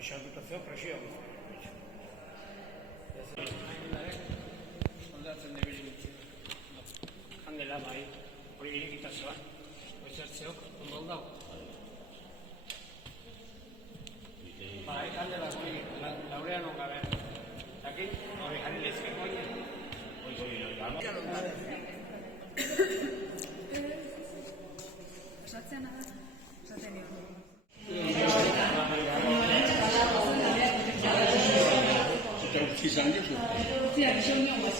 Goxatuta zeo presioa. Soldatzen nebili nintzen. Handela bai, hori irekita zeba. Goxatzeok, ondo dago. Bai, handela hori, laurean ongabe. Dakit, hori jarri lezkeko hori. Esatzen da, esaten nion. ¿6 años? Sí, aquí son niños,